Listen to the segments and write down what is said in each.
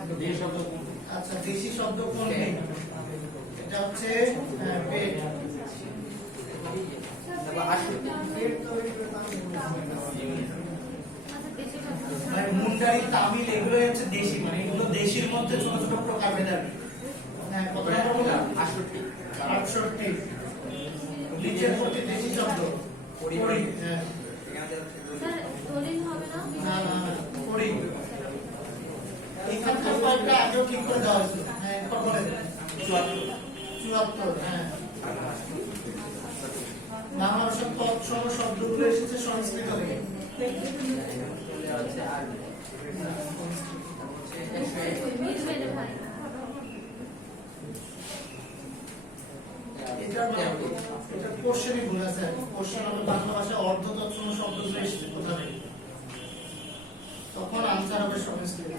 আচ্ছা দেশি শব্দ কোনটি? এটা হচ্ছে পেট। মুন্ডারি, তামিল এগুলো হচ্ছে দেশি, মানে এগুলো দেশির মধ্যে ছোট ছোট প্রকার ভেদ আর কি। হ্যাঁ, কত নম্বর বললাম? 68। নিচের প্রতি দেশি শব্দ পরি। হ্যাঁ, স্যার দলিল হবে না? না না পরি। এখানকার কয়েকটা আগেও ঠিক করে দেওয়া হয়েছিল। হ্যাঁ, একবার বলে দেন। 74। হ্যাঁ, বাংলা ভাষার তৎসম শব্দগুলো এসেছে সংস্কৃত থেকে। মিলবে না ভাই। এটা কোশ্চেনই ভুল আছে। কোশ্চেন হবে বাংলা ভাষায় অর্ধ তৎসম শব্দগুলো এসেছে কোথা থেকে, তখন আনসার হবে সংস্কৃত।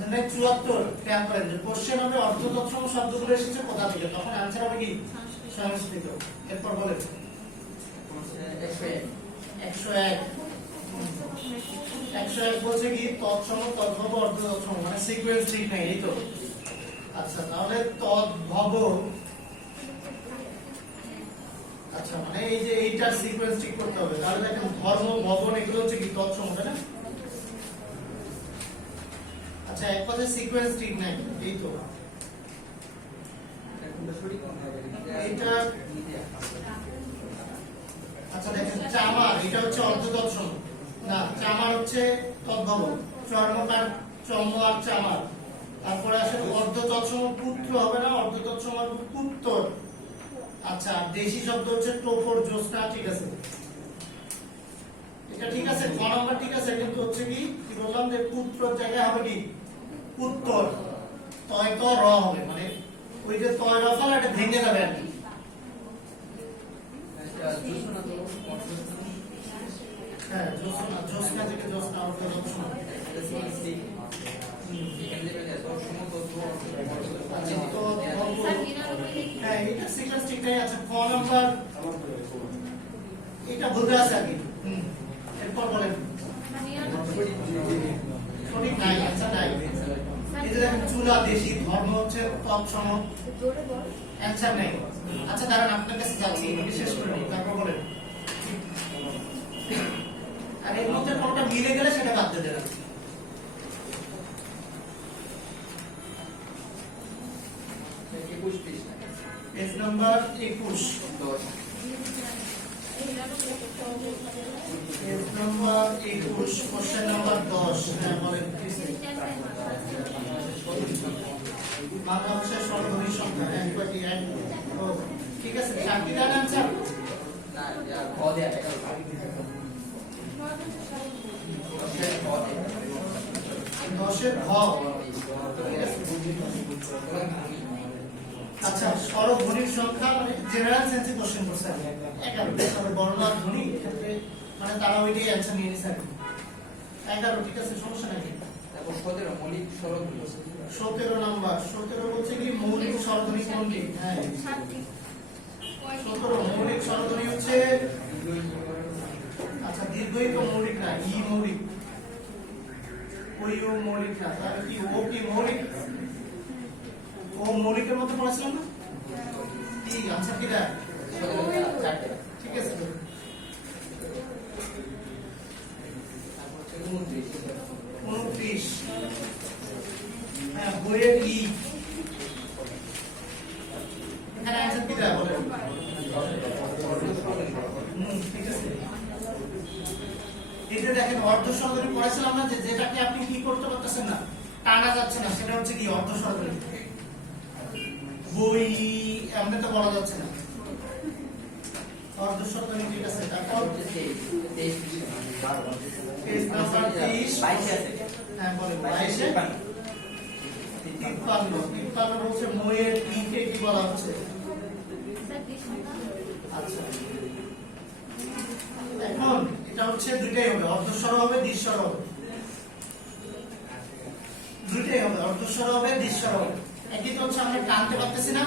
মানে 74 খেয়াল করেন যে কোশ্চেন হবে অর্ধ তৎসম শব্দগুলো এসেছে কোথা থেকে, তখন আনসার হবে কি সংস্কৃত। এরপর বলেন 101 বলছে কি তৎসম তদ্ভব অর্ধ তৎসম, মানে সিকোয়েন্স ঠিক নাই, এই তো। আচ্ছা, তাহলে তদ্ভব, আচ্ছা মানে এই যে এইটার সিকোয়েন্স ঠিক করতে হবে। তাহলে দেখেন ধর্ম, ভবন এগুলো হচ্ছে কি তৎসম, তাই না? আচ্ছা, এক কথায় সিকোয়েন্স ঠিক নাই, এই তো। এটা আচ্ছা দেখেন চামার, এটা হচ্ছে অর্ধ তৎসম না, চামার হচ্ছে তদ্ভব। চর্মকার, চর্ম আর চামার। তারপরে আসে অর্ধ তৎসম পুত্র হবে না, অর্ধ তৎসম হবে পুত্তর। আচ্ছা, দেশি শব্দ হচ্ছে টোপর, জ্যোৎস্না, ঠিক আছে, এটা ঠিক আছে। ক নম্বর ঠিক আছে, কিন্তু হচ্ছে কি বললাম যে পুত্রর জায়গায় হবে কি পুত্তর, তয় ত র হবে, মানে ওই যে তয় র ফল এটা ভেঙে যাবে আর কি। হ্যাঁ, জ্যোৎস্না, জ্যোৎস্না থেকে জ্যোৎস্না অর্থ জ্যোৎস্না। হ্যাঁ, এটা সিকোয়েন্স ঠিক নাই। আচ্ছা, ক নাম্বার এটা বলতে আছে আর কি। এরপর বলেন সঠিক নাই, আচ্ছা নাই। এই যে দেখেন চুলা দেশি, ধর্ম হচ্ছে তৎসম, অ্যানসার নাই। আচ্ছা দাঁড়ান, আপনার কাছে যাচ্ছি, শেষ করে নিই, তারপর বলেন। আর এর মধ্যে কোনটা মিলে গেলে সেটা বাদ দিয়ে দেবেন। Page number 21। Page number 21, question number 10। হ্যাঁ বলেন। বাংলা ভাষার স্বরধ্বনির সংখ্যা এক কয়টি? এক। ঠিক আছে, চারটি দেন আনসার। দশের ঘ। আচ্ছা, স্বরধ্বনির সংখ্যা মানে জেনারেল সেন্সে কোশ্চেন করছে 11। তবে বর্ণার ধ্বনি ক্ষেত্রে মানে তারা ওইটাই অ্যানসার নিয়ে নিছে 11। ঠিক আছে, সমস্যা নাকি? তারপর 17 মৌলিক স্বরধ্বনি। 17 নাম্বার। 17 বলছে কি মৌলিক স্বরধ্বনি কোনটি? হ্যাঁ, 17 মৌলিক স্বরধ্বনি হচ্ছে, আচ্ছা দীর্ঘই তো মৌলিক না, ই মৌলিক, ওই ও মৌলিক না, তাহলে কি ও কি মৌলিক? ও মৌলিকের মধ্যে পড়েছিলাম না? কি আনসার কি দেয়? ঠিক আছে, 29। হ্যাঁ, বইয়ের ই, এখানে আনসার কি দেয় বলেন? ঠিক আছে। এই যে দেখেন অর্ধ স্বরধ্বনি পড়েছিলাম না, যে যেটাকে আপনি কি করতে পারতেছেন না, টানা যাচ্ছে না, সেটা হচ্ছে কি অর্ধ স্বরধ্বনি। বই এমনি তো বলা যাচ্ছে না, অর্ধ স্বরধ্বনি। ঠিক আছে, তারপর পেজ নাম্বার 23। হ্যাঁ বলেন। 52 বলছে ময়ের ইকে কি বলা হচ্ছে? আচ্ছা, এখন এটা হচ্ছে দুইটাই হবে, অর্ধস্বর হবে, দ্বিস্বর হবে, দুইটাই হবে, অর্ধস্বর হবে, দ্বিস্বর হবে। একই তো হচ্ছে আমরা টানতে পারতেছি না।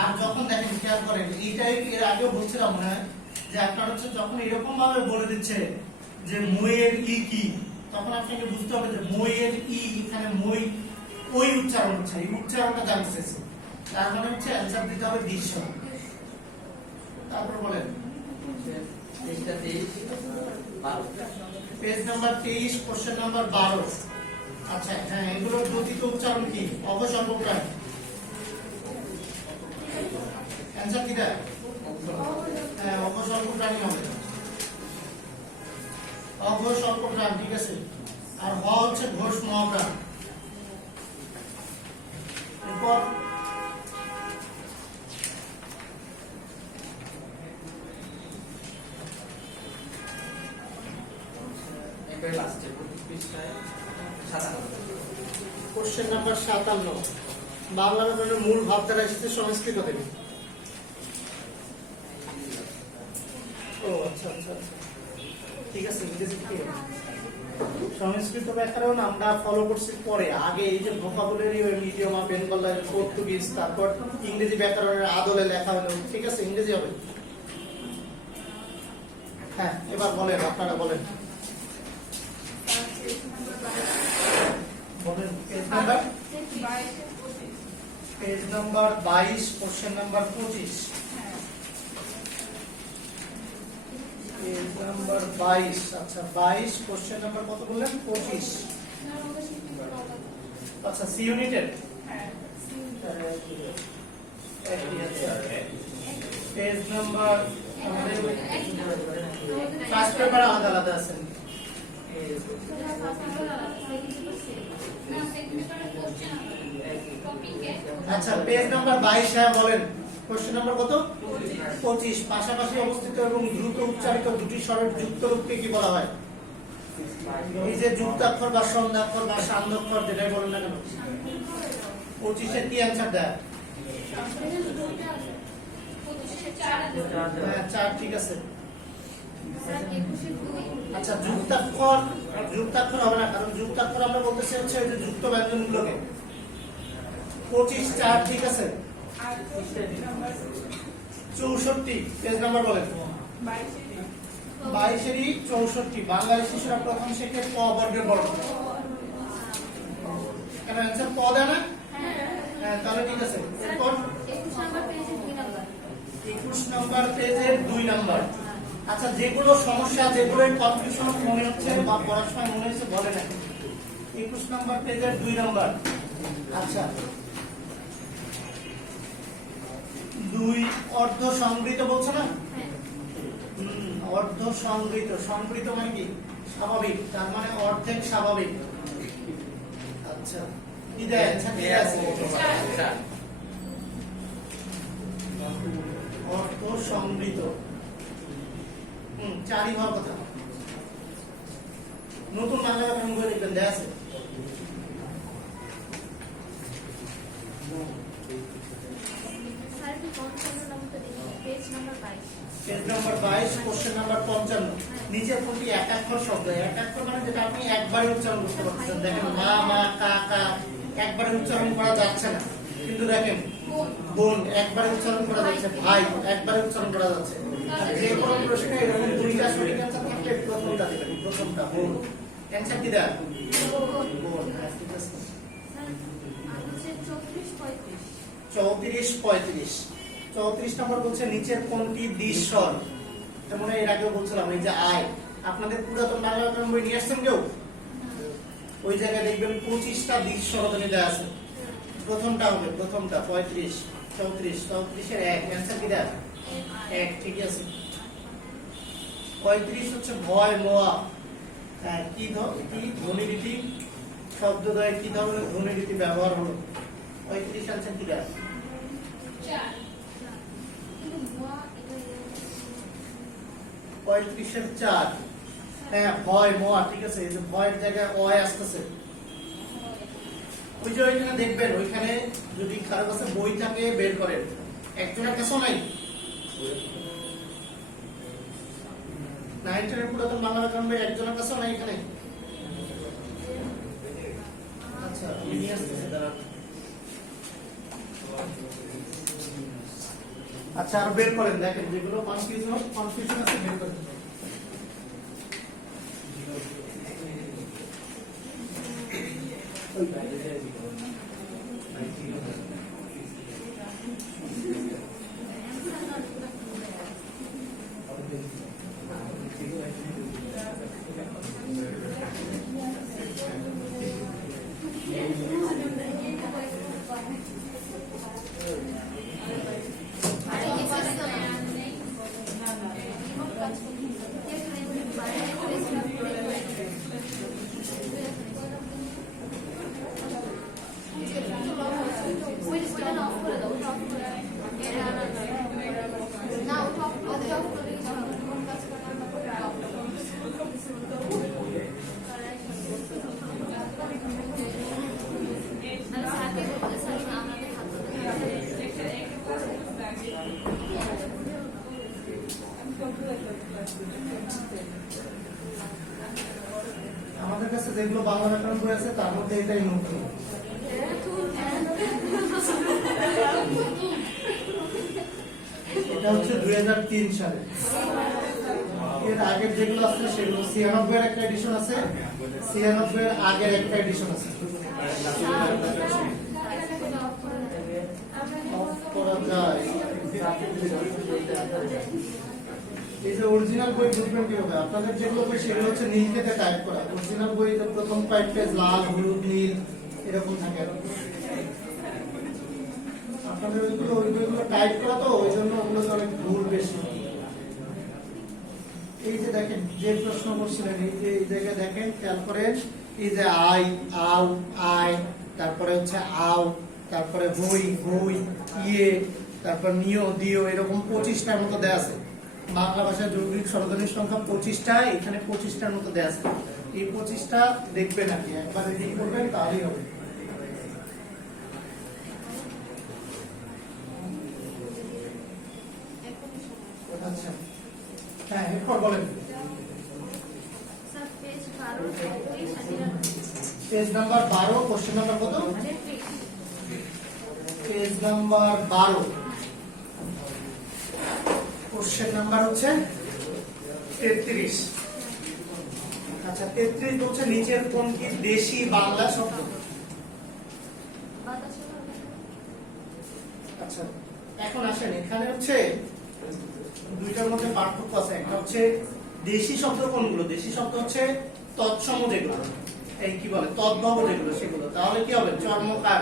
আর যখন দেখেন খেয়াল করেন, এইটাই এর আগেও বলছিলাম মনে হয় যে আপনার হচ্ছে যখন এরকম ভাবে বলে দিচ্ছে যে ময়ের ই কি, তখন আপনাকে বুঝতে হবে যে মই এর ই এখানে মই ওই উচ্চারণ হচ্ছে, এই উচ্চারণটা জানতে চাইছে, তার মানে হচ্ছে অ্যান্সার দিতে হবে দৃশ্য। তারপর বলেন পৃষ্ঠা 23 12 পেজ নাম্বার 23 কোশ্চেন নাম্বার 12। আচ্ছা হ্যাঁ, এগুলোর গতিত উচ্চারণ কি? অবসর্গপ্রাণ। অ্যান্সার কি দেয়? হ্যাঁ, অবসর্গপ্রাণী হবে, অবসর্গপ্রাণ, ঠিক আছে। আর হ হচ্ছে ঘোষ মহাপ্রাণ। এরপর এবারে লাস্টে পৃষ্ঠায় 57 কোশ্চেন নাম্বার 57। বাংলা ব্যাকরণের মূল ভাবধারা এসেছে সংস্কৃত থেকে। ও আচ্ছা আচ্ছা আচ্ছা, ঠিক আছে, ইংরেজি থেকে। সংস্কৃত ব্যাকরণ আমরা ফলো করছি পরে, আগে এই যে vocabulary medium of Bengal, Portuguese, তারপর ইংরেজি ব্যাকরণের আদলে লেখা হলো, ঠিক আছে, ইংরেজি হবে। হ্যাঁ, এবার বলেন, আপনারা বলেন বলেন page number 22 question number 25। Page number 22। আচ্ছা 22 কোশ্চেন নাম্বার কত বললেন? 25। আচ্ছা সি ইউনিটের পেজ নাম্বার ফার্স্ট পেপার আলাদা আলাদা আছে। আচ্ছা পেজ নাম্বার 22। হ্যাঁ বলেন, কোশ্চেন নাম্বার কত? 25। পাশাপাশি অবস্থিত এবং দ্রুত উচ্চারিত দুটি স্বরের যুক্ত রূপকে কি বলা হয়? এই যে যুক্তাক্ষর বা সন্ধ্যাক্ষর বা সান্ধ্যাক্ষর, যেটাই বলেন না কেন। 25 এর কি অ্যানসার দেয়? হ্যাঁ 4, ঠিক আছে। আচ্ছা যুক্তাক্ষর, যুক্তাক্ষর হবে না, কারণ যুক্তাক্ষর আমরা বলতেছি হচ্ছে ওই যে যুক্ত ব্যঞ্জনগুলোকে। 25 4, ঠিক আছে। 64 পেজ নাম্বার বলেন। 22 এরই 64। বাঙালি শিশুরা প্রথম শেখে ক বর্গের বর্গ। কেন অ্যানসার ক দেয় না? হ্যাঁ তাহলে ঠিক আছে। এরপর 21 নাম্বার পেজের 2 নাম্বার। আচ্ছা যেগুলো সমস্যা, যেগুলো কনফিউশন মনে হচ্ছে বা পড়ার সময় মনে হচ্ছে বলে না। 21 নাম্বার পেজের 2 নাম্বার। আচ্ছা 2 অর্ধ সংবৃত বলছো না? অর্ধ সংবৃত, সংবৃত মানে কি? স্বাভাবিক, তার মানে অর্ধেক স্বাভাবিক। আচ্ছা কি দেয়? অর্ধ সংবৃত 4ই হওয়ার কথা। নতুন বাংলা ব্যাকরণ বই লিখবেন, দেয়া আছে। Page number 22 question number 55। নিচের কোনটি একাক্ষর শব্দ? একাক্ষর মানে যেটা আপনি একবারে উচ্চারণ করতে পারছেন। দেখেন মা মা কা কা একবারে উচ্চারণ করা যাচ্ছে না, কিন্তু দেখেন বোন একবারে উচ্চারণ করা যাচ্ছে, ভাই একবারে উচ্চারণ করা যাচ্ছে। যে কোনো প্রশ্নে এরকম 2টা সঠিক অ্যানসার থাকলে প্রথমটা দিবেন, প্রথমটা বোন। অ্যানসার কি দেয়? বোন। হ্যাঁ ঠিক আছে। 34 35। 34 নম্বর বলছে নিচের কোনটি দ্বিস্বর? যেমন এর আগেও বলছিলাম এই যে আয়, আপনাদের পুরাতন বাংলা ব্যাকরণ বই নিয়ে আসছেন কেউ? ওই জায়গায় দেখবেন 25টা দ্বিস্বর দেওয়া আছে। প্রথমটা হবে, প্রথমটা 35 34 34 এর 1। অ্যানসার কি দেয়? 1, ঠিক আছে। 35 হচ্ছে ভয় মোয়া। হ্যাঁ কি ধ্বনিরীতি শব্দদ্বয়ে কি ধরনের ধ্বনিরীতি ব্যবহার হলো? 35 অ্যানসার কি দেয়? 35 এর 4। হ্যাঁ ভয় মোয়া, ঠিক আছে। এই যে ভয়ের জায়গায় অয় আসতেছে। ওই যে ওইখানে দেখবেন, ওইখানে যদি কারো কাছে বই থাকে বের করেন। একজনের কাছেও নাই? 9 এর পুরাতন বাংলা ব্যাকরণ বই একজনের কাছেও নাই এখানে? আচ্ছা আমি নিয়ে আসতেছি, দাঁড়ান। আচ্ছা আর বের করেন, দেখেন যেগুলো কনফিউশন আছে বের করেন। আমাদের কাছে যেগুলো বাংলা ব্যাকরণ বই আছে তার মধ্যে এটাই নতুন। এটা হচ্ছে 2003 সালে। এর আগের যেগুলো আছে সেগুলো 96 এর একটা এডিশন আছে, 96 এর আগের একটা এডিশন আছে। অফ করা যায়। এই যে অরিজিনাল বই বুঝবেন কিভাবে? আপনাদের যেগুলো বই সেগুলো হচ্ছে নীল থেকে টাইপ করা। অরিজিনাল বইতে প্রথম কয়েক পেজ লাল, হলুদ, নীল এরকম থাকে। আপনাদের ওই বইগুলো টাইপ করা তো ওই জন্য ওগুলোতে অনেক ভুল বেশি। এই যে দেখেন যে প্রশ্ন করছিলেন, এই যে এই জায়গায় দেখেন খেয়াল করেন, এই যে আই, আউ, আই, তারপরে হচ্ছে আউ, তারপরে বই, বই, ইয়ে, তারপর নিয়, দিও, এরকম 25টার মতো দেয়া আছে। বাংলা ভাষায় যৌগিক স্বরধ্বনির সংখ্যা 25টা, এখানে 25টার মতো দেয়া আছে। এই 25টা দেখবেন আর কি, একবার রিডিং করবেন তাহলেই হবে। আচ্ছা, হ্যাঁ, এরপর বলেন। পেজ নাম্বার 12, কোশ্চেন নাম্বার কত? পেজ নাম্বার 12, কোশ্চেন নাম্বার হচ্ছে 33। আচ্ছা, 33 হচ্ছে নিচের কোনটি দেশি বাংলা শব্দ? আচ্ছা, এখন আসেন, এখানে হচ্ছে দুইটার মধ্যে পার্থক্য আছে। একটা হচ্ছে দেশি শব্দ কোনগুলো? দেশি শব্দ হচ্ছে তৎসম যেগুলো, এই কি বলে তদ্ভব যেগুলো, সেগুলো। তাহলে কি হবে? চর্মকার,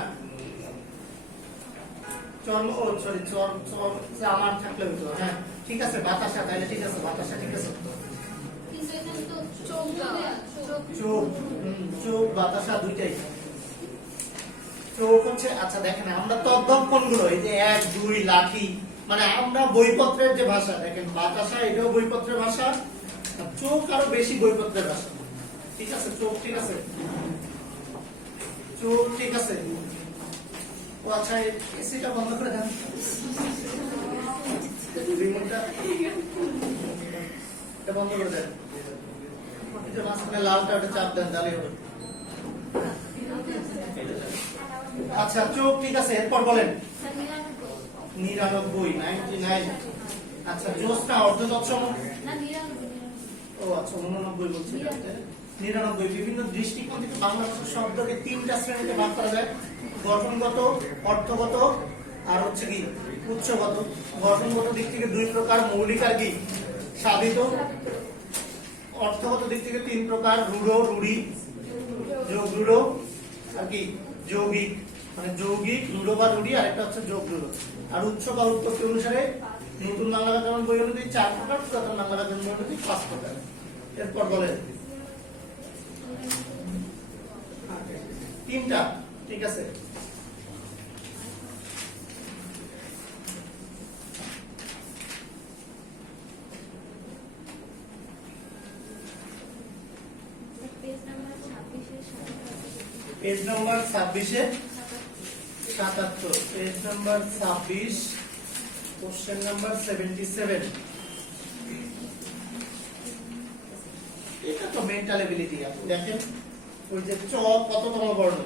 আমার থাকলে হতো। হ্যাঁ, ঠিক আছে, বাতাসা, তাহলে ঠিক আছে, বাতাসা ঠিক আছে। চোখ, চোখ, বাতাসা দুইটাই। চোখ হচ্ছে, আচ্ছা দেখেন আমরা তদ্ভব কোনগুলো? এই যে 1, 2, লাঠি, মানে আমরা বইপত্রের যে ভাষা, দেখেন বাতাসা এটাও বইপত্রের ভাষা, চোখ আরো বেশি বইপত্রের ভাষা। ঠিক আছে, চোখ ঠিক আছে, চোখ ঠিক আছে। ও আচ্ছা, এসিটা বন্ধ করে দেন, রিমোটটা এটা বন্ধ করে দেন। এই যে মাঝখানে লালটা ওটা চাপ দেন, তাহলে হবে। আচ্ছা, চোখ ঠিক আছে, এরপর বলেন। 99, 99। আচ্ছা, জ্যোৎস্না অর্ধ তৎসম। ও আচ্ছা, 89 বলছি। 99। বিভিন্ন দৃষ্টিকোণ থেকে বাংলা ভাষার শব্দকে 3টা শ্রেণীতে ভাগ করা যায়: গঠনগত, অর্থগত, আর হচ্ছে কি উৎসগত। গঠনগত দিক থেকে 2 প্রকার: মৌলিক আর কি সাধিত। অর্থগত দিক থেকে 3 প্রকার: রূঢ়, রূঢ়ি, যোগ রূঢ়, আর কি যৌগিক, মানে যৌগিক, রূঢ় বা রূঢ়ি, আর একটা হচ্ছে যোগ রূঢ়। আর উৎস বা উৎপত্তি অনুসারে নতুন বাংলা ব্যাকরণ বই অনুযায়ী 4 প্রকার, পুরাতন বাংলা ব্যাকরণ বই অনুযায়ী 5 প্রকার। এরপর বলেন 3টা, ঠিক আছে। পেজ নাম্বার 26-এ 77, পেজ নাম্বার 26, কোশ্চেন নাম্বার 77। এটা তো মেন্টাল এবিলিটি। আপনি দেখেন ওই যে চ কততম বর্ণ,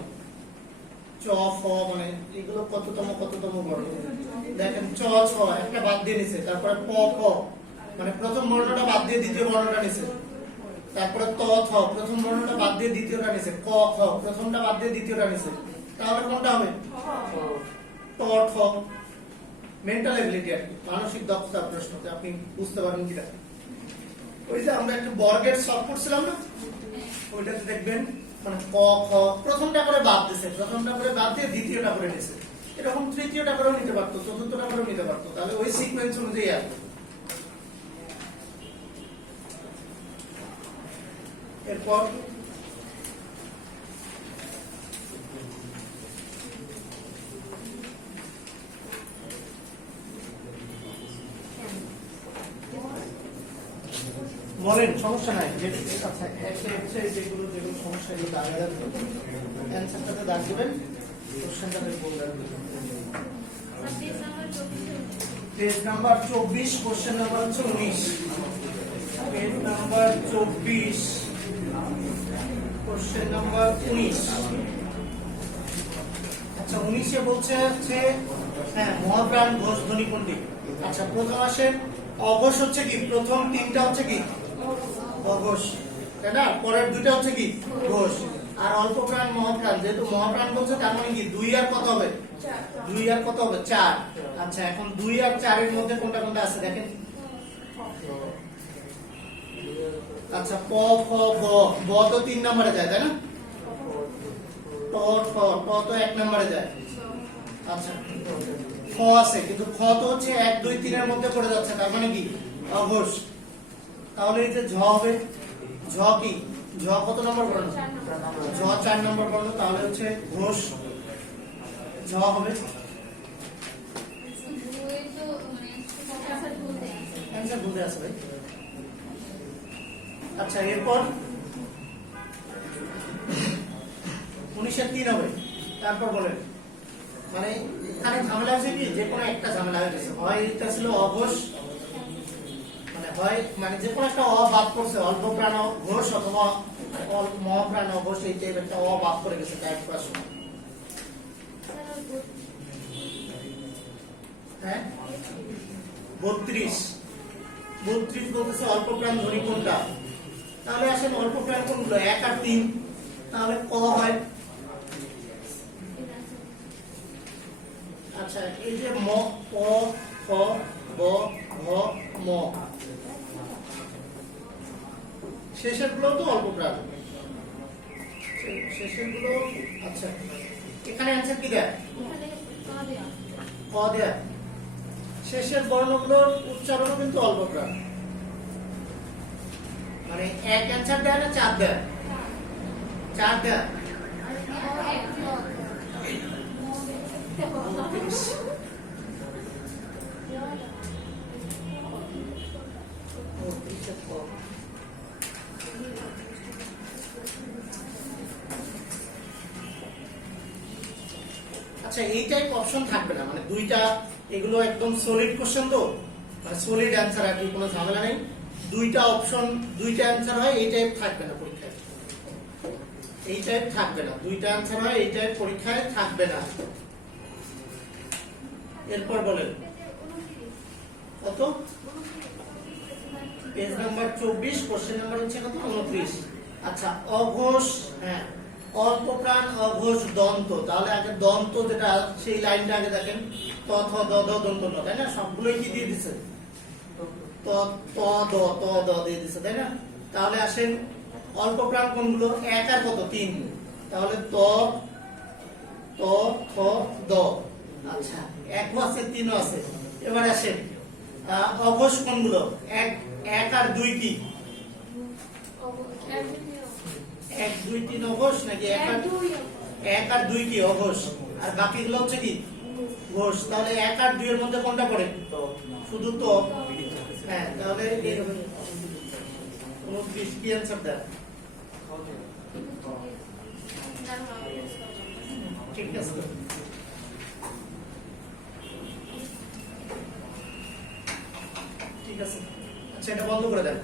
চ, ফ, মানে এগুলো কততম বর্ণ। দেখেন চ, ছ একটা বাদ দিয়ে নিছে, তারপরে প, ক, মানে প্রথম বর্ণটা বাদ দিয়ে দ্বিতীয় বর্ণটা নিছে। তারপরে ত থ প্রথম বর্ণটা বাদ দিয়ে দ্বিতীয়টা নিছে, ক খ প্রথমটা বাদ দিয়ে দ্বিতীয়টা নিছে, তাহলে কোনটা হবে? ট ঠ। মেন্টাল এবিলিটি আর কি, মানসিক দক্ষতা প্রশ্নতে আপনি বুঝতে পারবেন কিনা। ওই যে আমরা একটু বর্গের সলভ করছিলাম না, ওইটাতে দেখবেন মানে ক খ প্রথমটা করে বাদ দিছে, প্রথমটা করে বাদ দিয়ে দ্বিতীয়টা করে নিছে, এরকম তৃতীয়টা করেও নিতে পারতো, চতুর্থটা করেও নিতে পারতো, তাহলে ওই সিকোয়েন্স অনুযায়ী আসবে। এরপর বলেন, সমস্যা নাই। আচ্ছা যেগুলো যেগুলো সমস্যা এগুলো দাগে রাখবেন, অ্যান্সারটাতে দাগ দেবেন, কোশ্চেনটাতে বলবেন। পেজ নাম্বার 24, কোশ্চেন নাম্বার হচ্ছে 19। Page number 24, question number 19। আচ্ছা 19 এ বলছে হচ্ছে হ্যাঁ মহাপ্রাণ ঘোষ ধ্বনি কোনটি? আচ্ছা প্রথম আসে অঘোষ হচ্ছে কি, প্রথম তিনটা হচ্ছে কি অঘোষ, তাই না? পরের দুইটা হচ্ছে কি ঘোষ। আর অল্প প্রাণ মহাপ্রাণ, যেহেতু মহাপ্রাণ বলছে তার মানে কি 2 আর কত হবে? 2 আর কত হবে? 4। আচ্ছা এখন 2 আর 4 এর মধ্যে কোনটা কোনটা আছে দেখেন। আচ্ছা প ফ ব, ব তো 3 নম্বরে যায় তাই না? ট ঠ, ট তো 1 নম্বরে যায়। আচ্ছা খ আছে, কিন্তু খ তো হচ্ছে 1 2 3 এর মধ্যে পড়ে যাচ্ছে, তার মানে কি অঘোষ। তাহলে এই যে ঝ হবে, ঝ কি, ঝ কত নম্বর বর্ণ? ঝ 4 নম্বর বর্ণ, তাহলে হচ্ছে ঘোষ, ঝ হবে। অ্যানসার ভুলে আছে ভাই। আচ্ছা এরপর 19 এর 3 হবে। তারপর বলেন, মানে এখানে ঝামেলা আছে কি, যে কোনো একটা ঝামেলা হয়ে গেছে, হয় এটা ছিল অঘোষ, মানে হয় মানে যে কোনো একটা অ বাদ করছে, অল্প প্রাণ ঘোষ অথবা মহাপ্রাণ অঘোষ, এই টাইপের একটা অ বাদ করে গেছে টাইপ করার সময়। হ্যাঁ 32 বলতেছে অল্প প্রাণ ধ্বনি কোনটা? তাহলে আসেন অল্প প্রাণ কোনগুলো? 1 আর 3, তাহলে ক হয়। আচ্ছা এই যে ম, প ফ ব ভ ম, শেষের গুলো তো অল্প প্রাণ, শেষের গুলো। আচ্ছা এখানে অ্যানসার কি দেয়? ক দেয়। শেষের বর্ণগুলোর উচ্চারণও কিন্তু অল্প প্রাণ, মানে 1 অ্যানসার দেয় না 4 দেয়? 4 দেয়। আচ্ছা এই টাইপ অপশন থাকবে না, মানে দুইটা, এগুলো একদম সলিড কোশ্চেন তো, মানে সলিড অ্যানসার আর কি, কোনো ঝামেলা নেই। দুইটা অপশন, দুইটা অ্যানসার হয়, এই টাইপ থাকবে না পরীক্ষায়, এই টাইপ থাকবে না। দুইটা অ্যানসার হয়, এই টাইপ পরীক্ষায় থাকবে না। এরপর বলেন কত? পেজ নাম্বার 24, কোশ্চেন নাম্বার হচ্ছে কত? 29। আচ্ছা অঘোষ, হ্যাঁ অল্প প্রাণ অঘোষ দন্ত, তাহলে আগে দন্ত যেটা সেই লাইনটা আগে দেখেন, ত থ দ দ দন্ত ন, তাই না? সবগুলোই কি দিয়ে দিছে? ত ত দ দিয়ে দিছে, তাই না? তাহলে আসেন অল্প প্রাণ কোনগুলো? 1 আর কত? 3, তাহলে ত ত থ দ। আচ্ছা 1 আছে 3 আছে। এবার আসেন অঘোষ কোনগুলো? 1 আর 2 কি? 1 2 3 অঘোষ নাকি 1 আর 2 কি অঘোষ, আর বাকিগুলো হচ্ছে কি ঘোষ। তাহলে 1 আর 2 এর মধ্যে কোনটা পড়ে? শুধু তো। হ্যাঁ তাহলে 29 কি অ্যানসার দেয়? ঠিক আছে, ঠিক আছে। আচ্ছা এটা বন্ধ করে দেন।